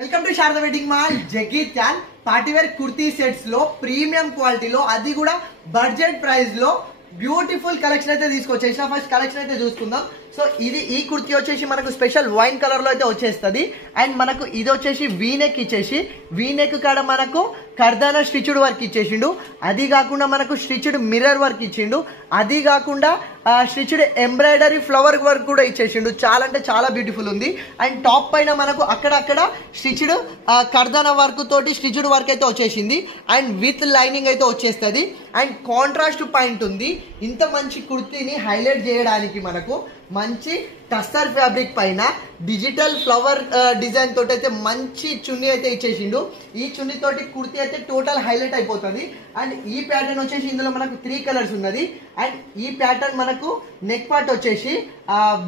Welcome to Sharada wedding mall Jagtial. Party wear kurti sets లో premium క్వాలిటీలో అది కూడా బడ్జెట్ ప్రైస్ లో బ్యూటిఫుల్ కలెక్షన్ అయితే తీసుకొచ్చేసిన. ఫస్ట్ కలెక్షన్ అయితే చూసుకుందాం. సో ఇది ఈ కుర్తీ వచ్చేసి మనకు స్పెషల్ వైన్ కలర్ లో అయితే వచ్చేస్తుంది. అండ్ మనకు ఇది వచ్చేసి వీనెక్ ఇచ్చేసి వీనెక్ కాడ మనకు కర్దానా స్టిచ్డ్ వర్క్ ఇచ్చేసిండు. అది కాకుండా మనకు స్టిచ్డ్ మిర్రర్ వర్క్ ఇచ్చిండు. అది కాకుండా స్టిచ్డ్ ఎంబ్రాయిడరీ ఫ్లవర్ వర్క్ కూడా ఇచ్చేసిండు. చాలా అంటే చాలా బ్యూటిఫుల్ ఉంది. అండ్ టాప్ పైన మనకు అక్కడక్కడ స్టిచ్డ్ కర్దానా వర్క్ తోటి స్టిచ్డ్ వర్క్ అయితే వచ్చేసింది. అండ్ విత్ లైనింగ్ అయితే వచ్చేస్తుంది. అండ్ కాంట్రాస్ట్ పాయింట్ ఉంది. ఇంత మంచి కుర్తీని హైలైట్ చేయడానికి మనకు మంచి టస్సర్ ఫ్యాబ్రిక్ పైన డిజిటల్ ఫ్లవర్ డిజైన్ తోటి అయితే మంచి చున్నీ అయితే ఇచ్చేసిండు. ఈ చున్నీ తోటి కుర్తీ అయితే టోటల్ హైలైట్ అయిపోతుంది. అండ్ ఈ ప్యాటర్న్ వచ్చేసి ఇందులో మనకు 3 కలర్స్ ఉన్నది. అండ్ ఈ ప్యాటర్న్ మనకు నెక్ పార్ట్ వచ్చేసి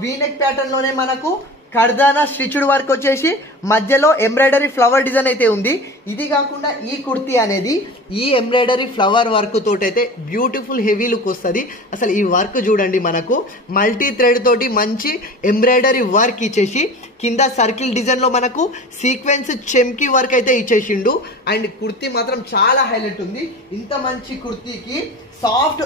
వీ నెక్ ప్యాటర్న్ లోనే మనకు కర్దానా స్టిచ్డ్ వర్క్ వచ్చేసి మధ్యలో ఎంబ్రాయిడరీ ఫ్లవర్ డిజైన్ అయితే ఉంది. ఇది కాకుండా ఈ కుర్తీ అనేది ఈ ఎంబ్రాయిడరీ ఫ్లవర్ వర్క్ తోటి అయితే బ్యూటిఫుల్ హెవీ లుక్ వస్తుంది. అసలు ఈ వర్క్ చూడండి, మనకు మల్టీ థ్రెడ్ తోటి మంచి ఎంబ్రాయిడరీ వర్క్ ఇచ్చేసి కింద సర్కిల్ డిజైన్ లో మనకు సీక్వెన్స్ చెమ్కి వర్క్ అయితే ఇచ్చేసిండు. అండ్ కుర్తీ మాత్రం చాలా హైలైట్ ఉంది. ఇంత మంచి కుర్తీకి సాఫ్ట్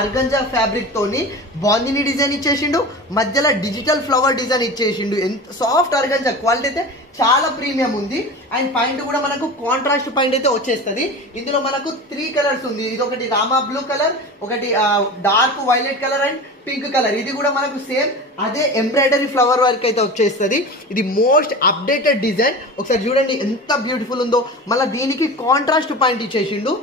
అర్గంజా ఫ్యాబ్రిక్ తోని బాందిని డిజైన్ ఇచ్చేసిండు. మధ్యలో డిజిటల్ ఫ్లవర్ డిజైన్ ఇచ్చేసిండు. ఎంత సాఫ్ట్ అర్గంజా క్వాలిటీ అయితే చాలా ప్రీమియం ఉంది. అండ్ పాయింట్ కూడా మనకు కాంట్రాస్ట్ పాయింట్ అయితే వచ్చేస్తుంది. ఇందులో మనకు 3 కలర్స్ ఉంది. ఇది ఒకటి రామా బ్లూ కలర్, ఒకటి dark violet colour and pink colour. ఇది కూడా మనకు సేమ్ అదే ఎంబ్రాయిడరీ ఫ్లవర్ వర్క్ అయితే వచ్చేస్తుంది. ఇది మోస్ట్ అప్డేటెడ్ డిజైన్. ఒకసారి చూడండి ఎంత బ్యూటిఫుల్ ఉందో. మళ్ళీ దీనికి కాంట్రాస్ట్ పాయింట్ ఇచ్చేసిండు.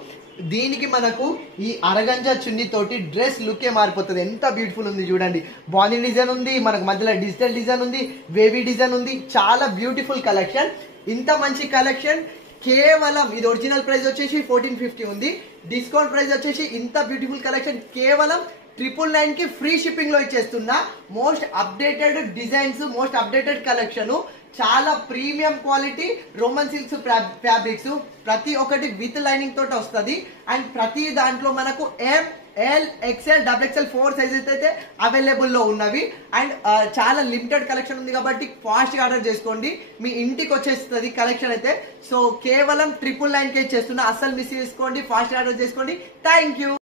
దీనికి మనకు ఈ అరగంజా చున్నీ తోటి డ్రెస్ లుకే మారిపోతుంది. ఎంత బ్యూటిఫుల్ ఉంది చూడండి. బాడీ డిజైన్ ఉంది, మనకు మధ్యలో డిజిటల్ డిజైన్ ఉంది, వేవీ డిజైన్ ఉంది. చాలా బ్యూటిఫుల్ కలెక్షన్. ఇంత మంచి కలెక్షన్ కేవలం ఇది ఒరిజినల్ ప్రైస్ వచ్చేసి 1450 ఉంది. డిస్కౌంట్ ప్రైస్ వచ్చేసి ఇంత బ్యూటిఫుల్ కలెక్షన్ కేవలం 999 కి ఫ్రీ షిప్పింగ్ లో ఇచ్చేస్తున్నా. Most updated designs, most updated collection, చాలా premium quality roman silks fabrics, ప్రతి ఒక్కటి విత్ లైనింగ్ తోటి వస్తుంది. అండ్ ప్రతి దాంట్లో మనకు ML XL XXL 4 సైజెస్ అయితే అవైలబుల్ లో ఉన్నవి. అండ్ చాలా లిమిటెడ్ కలెక్షన్ ఉంది కాబట్టి ఫాస్ట్ గా ఆర్డర్ చేసుకోండి, మీ ఇంటికి వచ్చేస్తుంది కలెక్షన్ అయితే. సో కేవలం 999 కే ఇచ్చేస్తున్నా. అస్సలు మిస్ చేసుకోండి, ఫాస్ట్ ఆర్డర్ చేసుకోండి. Thank you.